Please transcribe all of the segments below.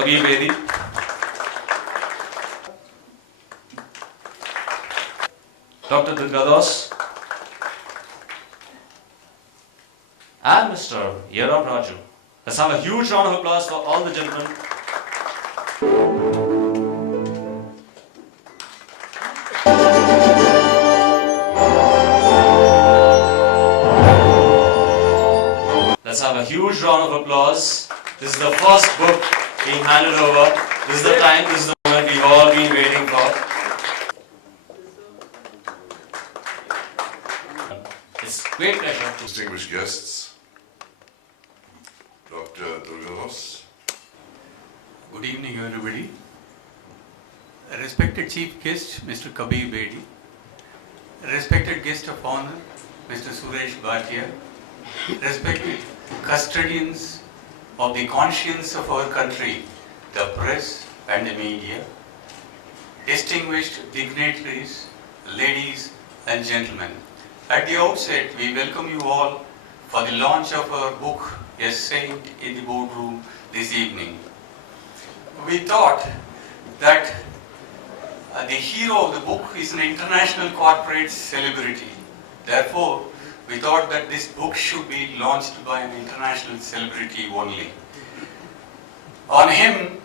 Kabir Bedi, Dr. Durgadas, and Mr. Yeram Raju. Let's have a huge round of applause for all the gentlemen. Let's have a huge round of applause. This is the first book being handed over. This is the time, this is the moment we've all been waiting for. It's a great pleasure. Distinguished guests, Dr. Durgadas. Good evening, everybody. Respected Chief Guest, Mr. Kabir Bedi. Respected Guest of Honor, Mr. Suresh Bhatia. Respected custodians of the conscience of our country, the press and the media. Distinguished dignitaries, ladies and gentlemen. At the outset, we welcome you all for the launch of our book, A Saint in the Boardroom, this evening. We thought that the hero of the book is an international corporate celebrity. Therefore, we thought that this book should be launched by an international celebrity only. On him,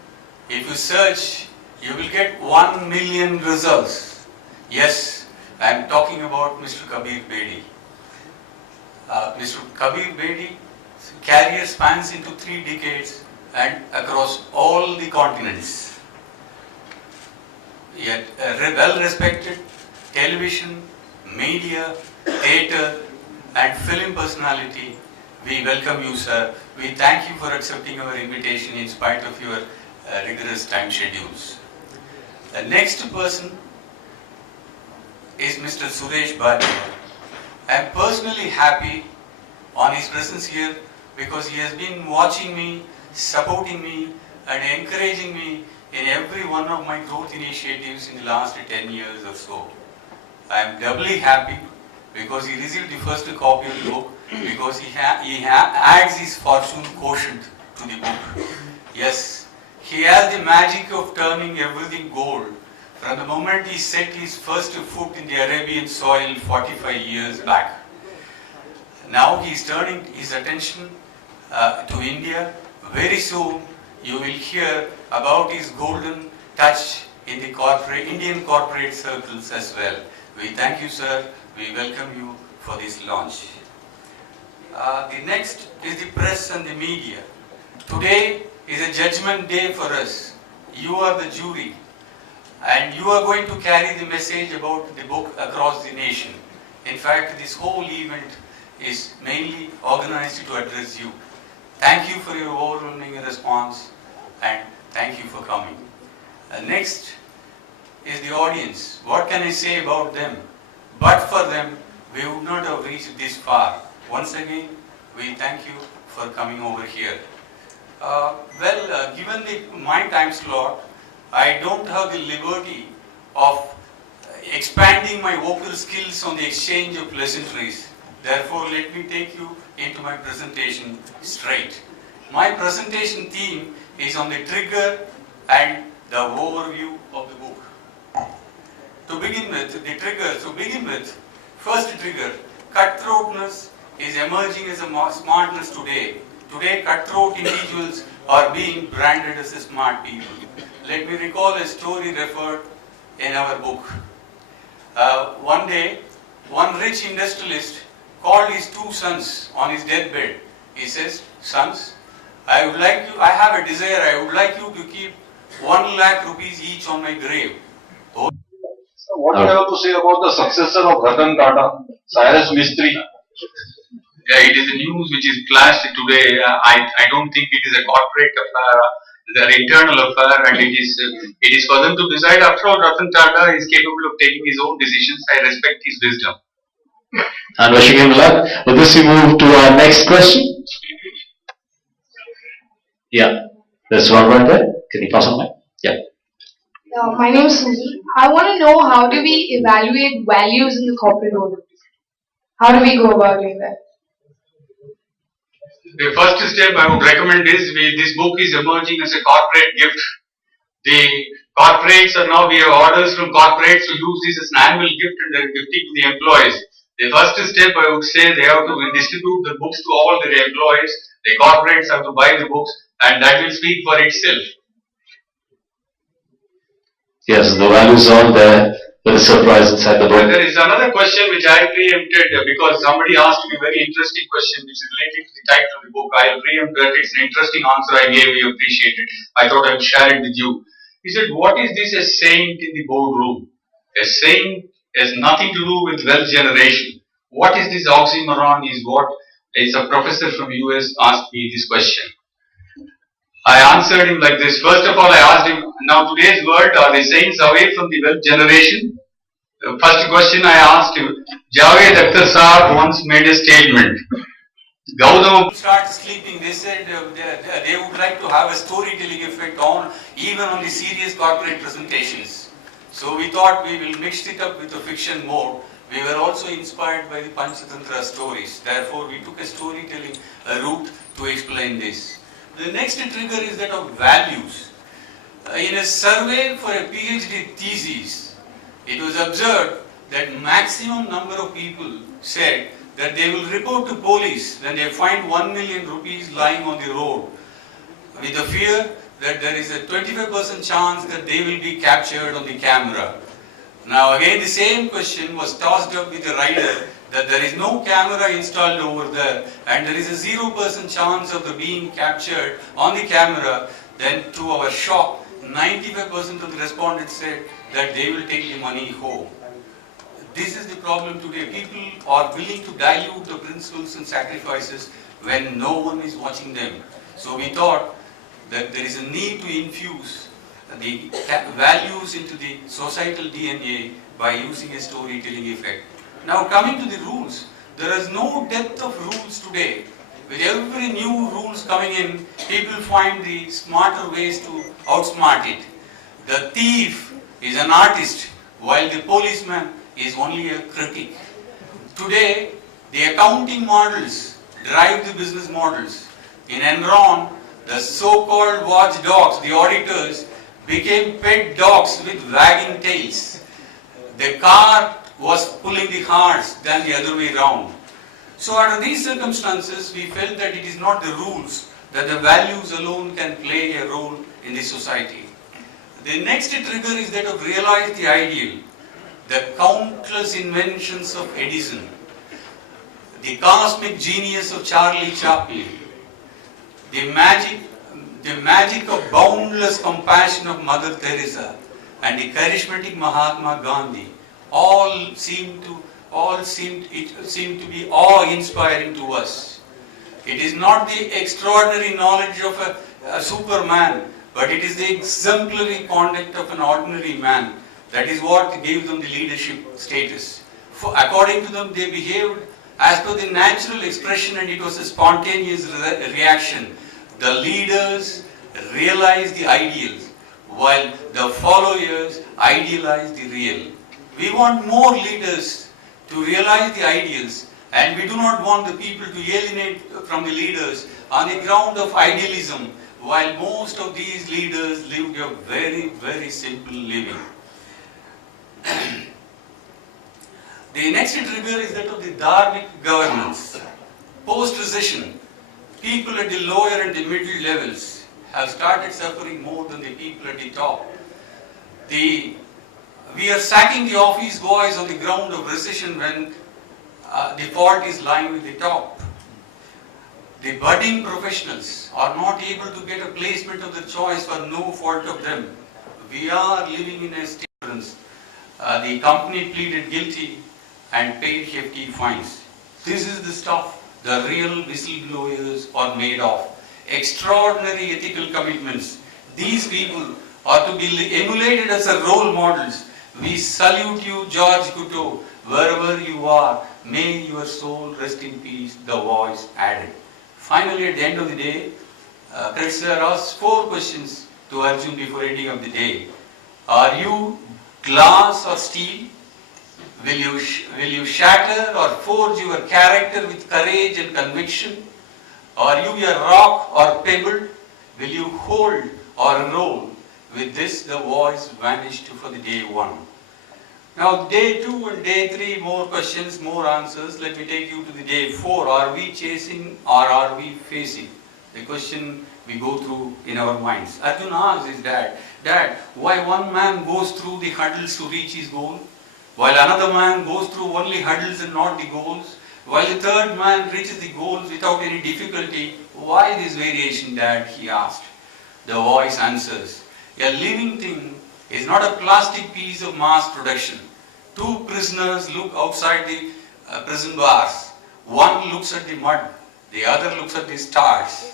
if you search, you will get 1 million results. Yes, I am talking about Mr. Kabir Bedi. Mr. Kabir Bedi's career spans into 3 decades and across all the continents. Yet a well-respected television, media, theatre and film personality, we welcome you, sir. We thank you for accepting our invitation in spite of your rigorous time schedules. The next person is Mr. Suresh Bhatia. I am personally happy on his presence here because he has been watching me, supporting me and encouraging me in every one of my growth initiatives in the last 10 years or so. I am doubly happy because he received the first copy of the book because he adds his fortune quotient to the book. Yes, he has the magic of turning everything gold from the moment he set his first foot in the Arabian soil 45 years back. Now he is turning his attention to India. Very soon you will hear about his golden touch in the Indian corporate circles as well. We thank you, sir. We welcome you for this launch. The next is the press and the media. Today is a judgment day for us. You are the jury and you are going to carry the message about the book across the nation. In fact, this whole event is mainly organized to address you. Thank you for your overwhelming response and thank you for coming. Next is the audience. What can I say about them? But for them, we would not have reached this far. Once again, we thank you for coming over here. Given my time slot, I don't have the liberty of expanding my vocal skills on the exchange of pleasantries. Therefore, let me take you into my presentation straight. My presentation theme is on the trigger and the overview of the book. To begin with, first trigger, cutthroatness is emerging as a smartness today. Today, cutthroat individuals are being branded as smart people. Let me recall a story referred in our book. One day, one rich industrialist called his 2 sons on his deathbed. He says, "Sons, I have a desire. I would like you to keep 1 lakh rupees each on my grave." So what do you have to say about the successor of Ratan Tata, Cyrus Mistry? Yeah, it is a news which is flashed today. I don't think it is a corporate affair. It is an internal affair, and it is for them to decide. After all, Ratan Tata is capable of taking his own decisions. I respect his wisdom. And wishing him luck. With this, we move to our next question. Yeah, there's one right there. Can you pass on that? Yeah. My name is Susan. I want to know, how do we evaluate values in the corporate world? How do we go about doing that? The first step I would recommend is this book is emerging as a corporate gift. The corporates are now, we have orders from corporates to use this as an annual gift and they're gifting to the employees. The first step I would say they have to distribute the books to all their employees. The corporates have to buy the books and that will speak for itself. Yes, the values are there with a surprise inside the book. There is another question which I preempted because somebody asked me a very interesting question which is related to the title of the book. I'll preempt that. It's an interesting answer I gave. You appreciate it. I thought I'd share it with you. He said, what is this a saint in the boardroom? A saint has nothing to do with wealth generation. What is this oxymoron is what a professor from US asked me this question. I answered him like this. First of all, I asked him, now today's world, are the saints away from the wealth generation? First question I asked him, Javed Akhtar Saab once made a statement. Gautama Start sleeping, they said they would like to have a storytelling effect even on the serious corporate presentations. So we thought we will mix it up with the fiction mode. We were also inspired by the Panchatantra stories. Therefore, we took a storytelling route to explain this. The next trigger is that of values. In a survey for a PhD thesis, it was observed that maximum number of people said that they will report to police when they find 1 million rupees lying on the road with the fear that there is a 25% chance that they will be captured on the camera. Now again the same question was tossed up with the rider that there is no camera installed over there and there is a 0% chance of the being captured on the camera. Then to our shock, 95% of the respondents said that they will take the money home. This is the problem today. People are willing to dilute the principles and sacrifices when no one is watching them. So we thought that there is a need to infuse the values into the societal DNA by using a storytelling effect. Now coming to the rules, there is no depth of rules today. With every new rules coming in, people find the smarter ways to outsmart it. The thief is an artist, while the policeman is only a critic. Today, the accounting models drive the business models. In Enron, the so-called watchdogs, the auditors, became pet dogs with wagging tails. The car was pulling the horse than the other way around. So under these circumstances, we felt that it is not the rules, that the values alone can play a role in the society. The next trigger is that of realize the ideal, the countless inventions of Edison, the cosmic genius of Charlie Chaplin, the magic of boundless compassion of Mother Teresa, and the charismatic Mahatma Gandhi, all seem to be awe-inspiring to us. It is not the extraordinary knowledge of a superman, but it is the exemplary conduct of an ordinary man. That is what gave them the leadership status. According to them, they behaved as per the natural expression and it was a spontaneous reaction. The leaders realized the ideals, while the followers idealized the real. We want more leaders to realize the ideals, and we do not want the people to alienate from the leaders on the ground of idealism, while most of these leaders lived a very, very simple living. The next trigger is that of the Dharmic governance. Post-recession, people at the lower and the middle levels have started suffering more than the people at the top. We are sacking the office boys on the ground of recession when the fault is lying with the top. The budding professionals are not able to get a placement of their choice for no fault of them. We are living in a state of the company pleaded guilty and paid hefty fines. This is the stuff the real whistleblowers are made of. Extraordinary ethical commitments. These people are to be emulated as a role models. We salute you, George Couteau, wherever you are. May your soul rest in peace, the voice added. Finally, at the end of the day, Kretschmer asked 4 questions to Arjun before ending of the day. Are you glass or steel? Will you shatter or forge your character with courage and conviction? Are you a rock or pebble? Will you hold or roll? With this the voice vanished for the day one. Now day 2 and day 3, more questions, more answers. Let me take you to the day 4. Are we chasing or are we facing? The question we go through in our minds. Arjuna asks his dad, Dad, why one man goes through the hurdles to reach his goal, while another man goes through only hurdles and not the goals, while the third man reaches the goals without any difficulty? Why this variation, Dad? He asked. The voice answers, a living thing is not a plastic piece of mass production. 2 prisoners look outside the prison bars. One looks at the mud, the other looks at the stars.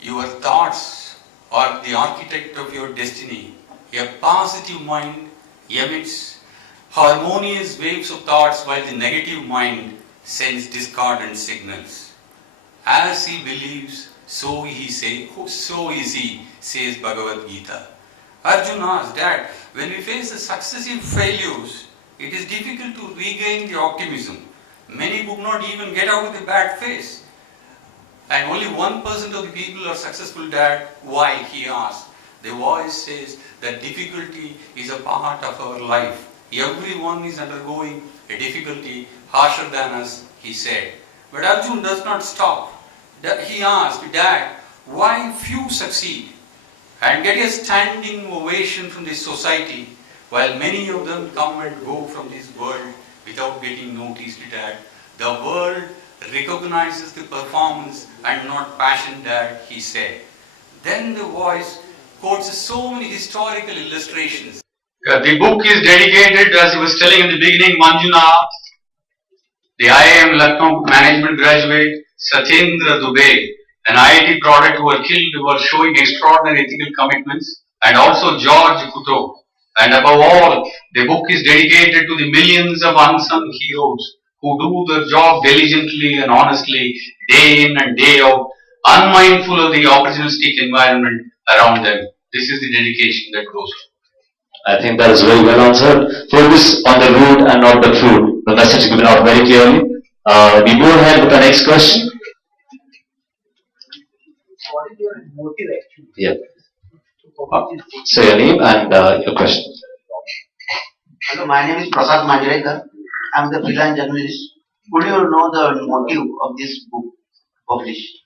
Your thoughts are the architect of your destiny. A positive mind emits harmonious waves of thoughts, while the negative mind sends discordant signals. As he believes, so is he, says Bhagavad Gita. Arjuna asks, Dad, when we face the successive failures, it is difficult to regain the optimism. Many would not even get out of the bad phase. And only 1% of the people are successful, Dad. Why? He asks. The voice says that difficulty is a part of our life. Everyone is undergoing a difficulty harsher than us, he said. But Arjuna does not stop. He asked, Dad, why few succeed and get a standing ovation from the society, while many of them come and go from this world without getting noticed, Dad? The world recognizes the performance and not passion, Dad, he said. Then the voice quotes so many historical illustrations. The book is dedicated, as I was telling in the beginning, Manjuna, the IIM Lucknow management graduate, Satyendra Dubey, an IIT product who were killed, who were showing extraordinary ethical commitments, and also George Couteau. And above all, the book is dedicated to the millions of unsung heroes who do their job diligently and honestly, day in and day out, unmindful of the opportunistic environment around them. This is the dedication that goes to. I think that is very well answered. Focus on the root and not the fruit. The message given out very clearly. We move ahead with the next question. What is your motive actually? Yeah. To publish this book? Say your name and your question. Hello, my name is Prasad Manjrekar. I am the freelance journalist. Could you know the motive of this book published?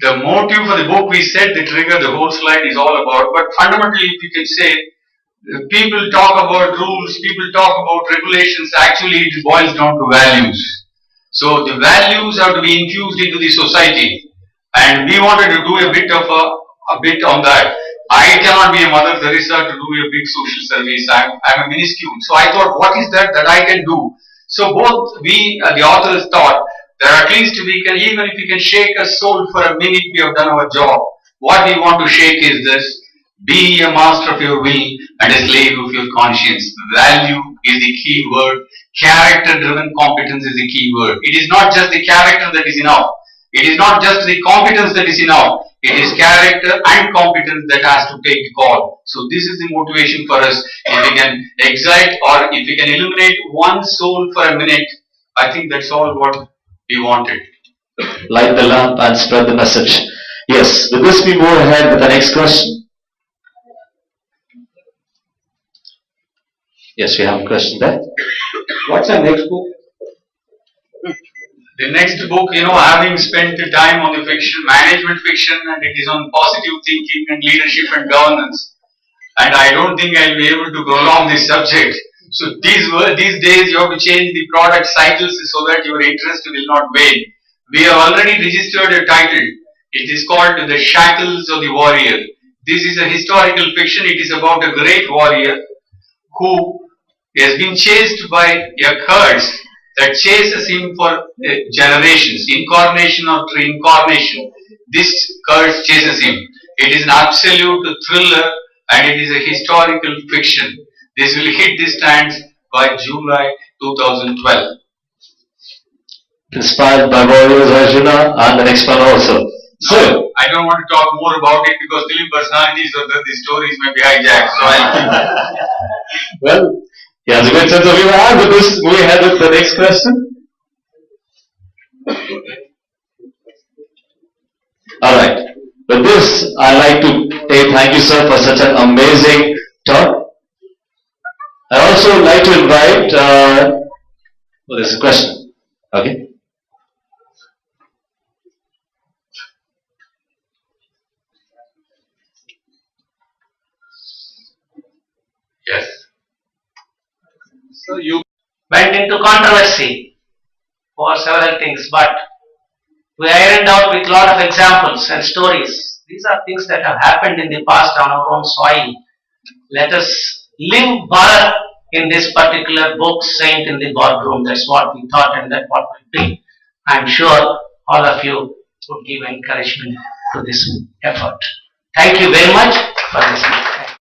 The motive for the book, we said the trigger, the whole slide is all about, but fundamentally, if you can say, people talk about rules, people talk about regulations, actually it boils down to values. So the values have to be infused into the society, and we wanted to do a bit on that. I cannot be a Mother Teresa to do a big social service. I'm a minuscule. So I thought, what is that I can do? So both we, the authors, thought that at least we can, even if we can shake a soul for a minute, we have done our job. What we want to shake is this: be a master of your will and a slave of your conscience. Value is the key word. Character-driven competence is the key word. It is not just the character that is enough. It is not just the competence that is enough. It is character and competence that has to take the call. So this is the motivation for us. If we can excite or if we can illuminate one soul for a minute, I think that's all what we wanted. Light the lamp and spread the message. Yes, with this we move ahead with the next question. Yes, we have a question there. What's the next book? The next book, having spent the time on the fiction, management fiction, and it is on positive thinking and leadership and governance, and I don't think I'll be able to prolong this subject. So these days you have to change the product cycles so that your interest will not wane. We have already registered a title. It is called The Shackles of the Warrior. This is a historical fiction. It is about a great warrior who has been chased by a curse that chases him for generations, incarnation after incarnation. This curse chases him. It is an absolute thriller and it is a historical fiction. This will hit the stands by July 2012. Inspired by Warriors Arjuna and the next one also. So, I don't want to talk more about it because film personalities or the stories may be hijacked. So I'll well, he has a good sense of humor. And with this, we head with the next question. Alright. With this, I'd like to say thank you, sir, for such an amazing talk. I also like to invite, oh, there's a question. Okay. Yes. So you went into controversy for several things, but we ironed out with a lot of examples and stories. These are things that have happened in the past on our own soil. Let us live Bharat in this particular book, Saint in the Boardroom. That's what we thought and that's what we did. I'm sure all of you would give encouragement to this effort. Thank you very much for this.